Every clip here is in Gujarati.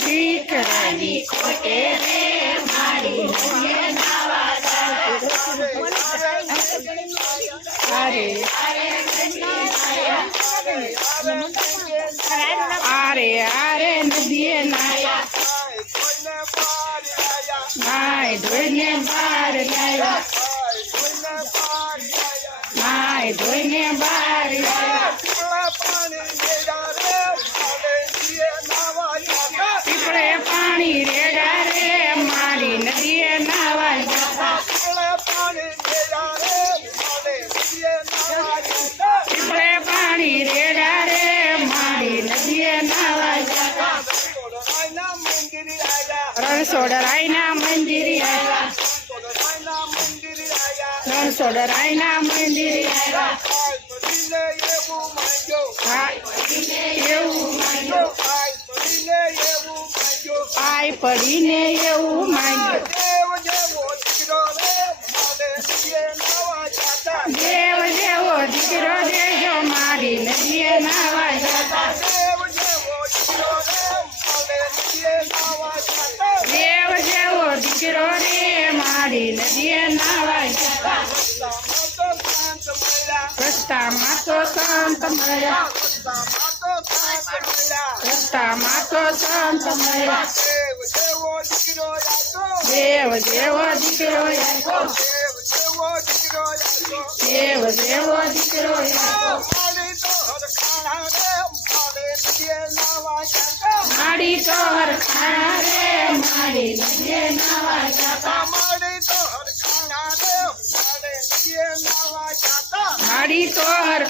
દીકરાની ખોટે રે મારી નદીએ નાવા અરે ધોઈને બાર મંદિરે હા, એવું માંગ્યો. પાય પડીને એવું માંગ્યો. રસ્તામાં તો સંત મળ્યા રસ્તામાં તો સંત મળ્યા દેવ જેવો દીકરો દેવ જેવો દીકરો મારી તો હરખાણા રે નદીએ નાવા જતા મારી તો મારી તોર.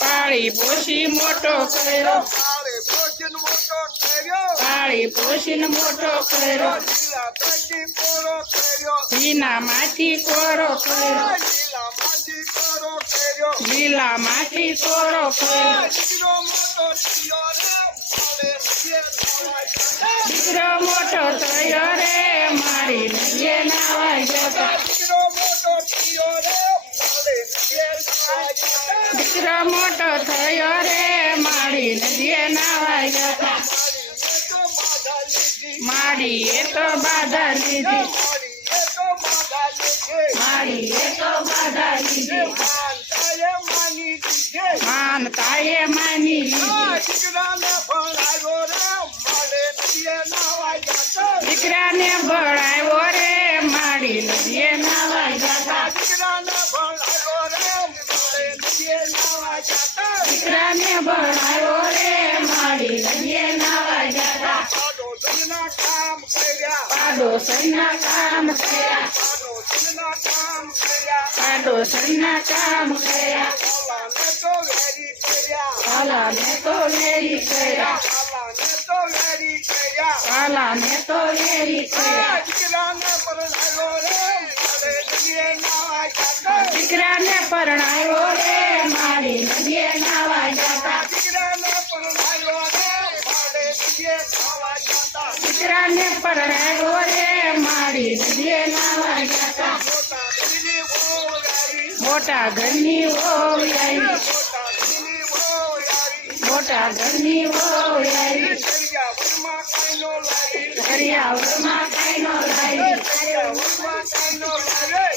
પાળી પોષી મોટો કર્યો. પાળી પોષીને મોટો કર્યો. લીલા માંથી કોરો કર્યો. લીલા માંથી કોરો કર્યો. દીકરો મોટો થયો. મોટો થયો રે માડી નદીએ નાવા જતા એ તો તો બાધા લીધી. માનતા માની દીકરાને ભણાવ્યો પાડોશના કામ કર્યા. પાડોશના કામ કર્યા. પાલાને તો લેરી કર્યા. પાલાને તો લેરી કર્યા. દીકરાને દીકરાને પરણાવ્યો રે મારી મોટા ઘરની આવી મોટા ઘરની આવી કરિયાવરમાં કઈ નો લાવી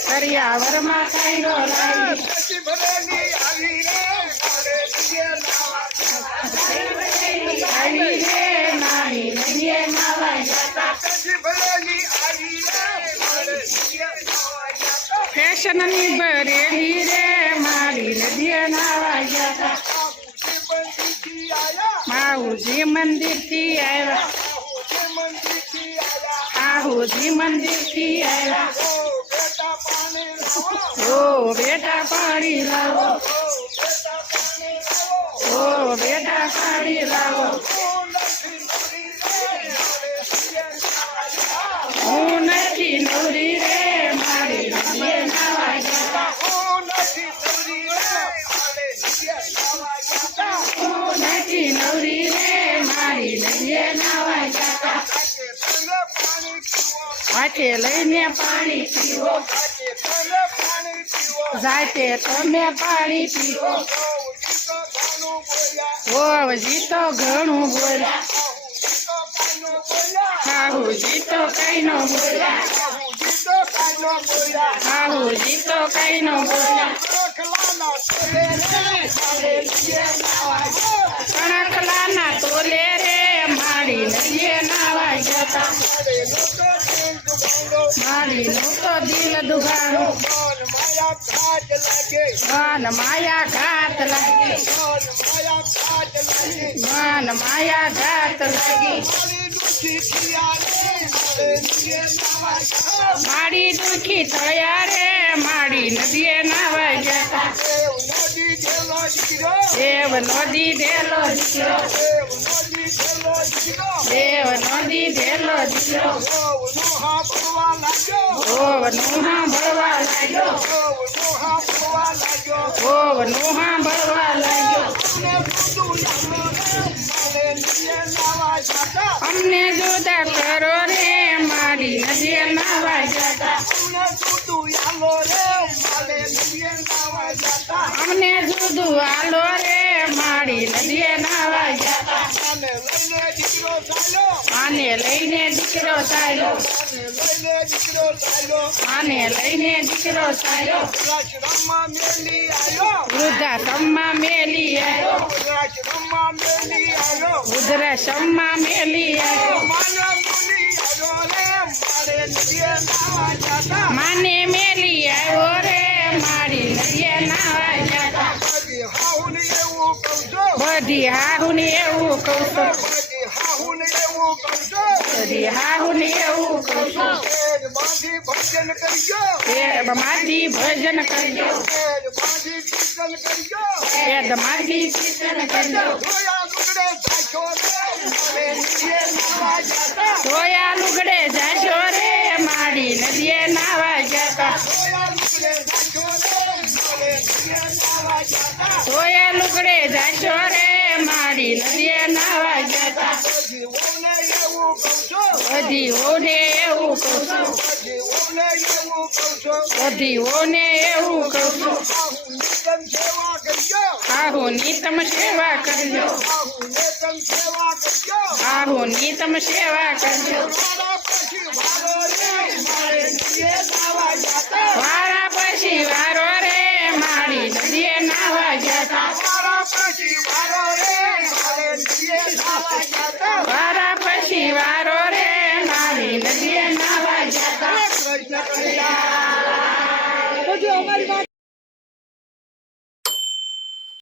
કરિયાવરમાં કઈ નો લાવી ફેશનની ભરેલી રે મારી નદીએ નાવા જતા માહુજી મંદિરથી આવ્યા. આહુજી મંદિરથી આવ્યા. ઓ બેટા પાણી લાવો. ઓ બેટા પાણી લાવો. હાથે લઈને પાણી પીવો. જાતે તમે પાણી પીવો. સાહુજી તો ઘણું બોલ્યા. ઓવજી તો કઈ નો બોલ્યા. સાહુજી તો કઈ નો બોલ્યા. નાવા ગયા માડી નું તો દિલ દુગાણું મારે લોકો માડી નું તો દિલ દુગાણું માન માયા ઘાત લાગે માન માયા ઘાત લાગી માન માયા ઘાત લાગી માડી દુખી થયા રે માડી નદીએ નાવા ગયા દેવ નદી દેલો દીકરો. દેવ નદી દેલો દીકરો. અમને જુદા કરો રે. અમને જુદું આલો રે માડી નદીએ નાવા ગયા આને લઈને દીકરો ચાલ્યો. આને લઈને દીકરો ચાલ્યો. વૃદ્ધાશ્રમમાં મેલી આવ્યો વૃદ્ધાશ્રમમાં મેલી આવ્યો માને બધી હાહુને એવું કહું છું. બધી હાહુને એવું કહું છું. ભજન કરજો. એ ભજન કરજો. એ મારી કીર્તન કરજો. લુગડે જાજો રે મારી નદીએ નાવા જતા. સોયા લુગડે જાજો રે માડી નદીએ નાવા જતા. બધી ઓને એવું કહું છું બધી ઓને એવું કહું છું આહુ ની તમે સેવા કરજો આહુ ની તમે સેવા નદીએ વારા પછી વારો રે, મારી નદીએ નાવા જતા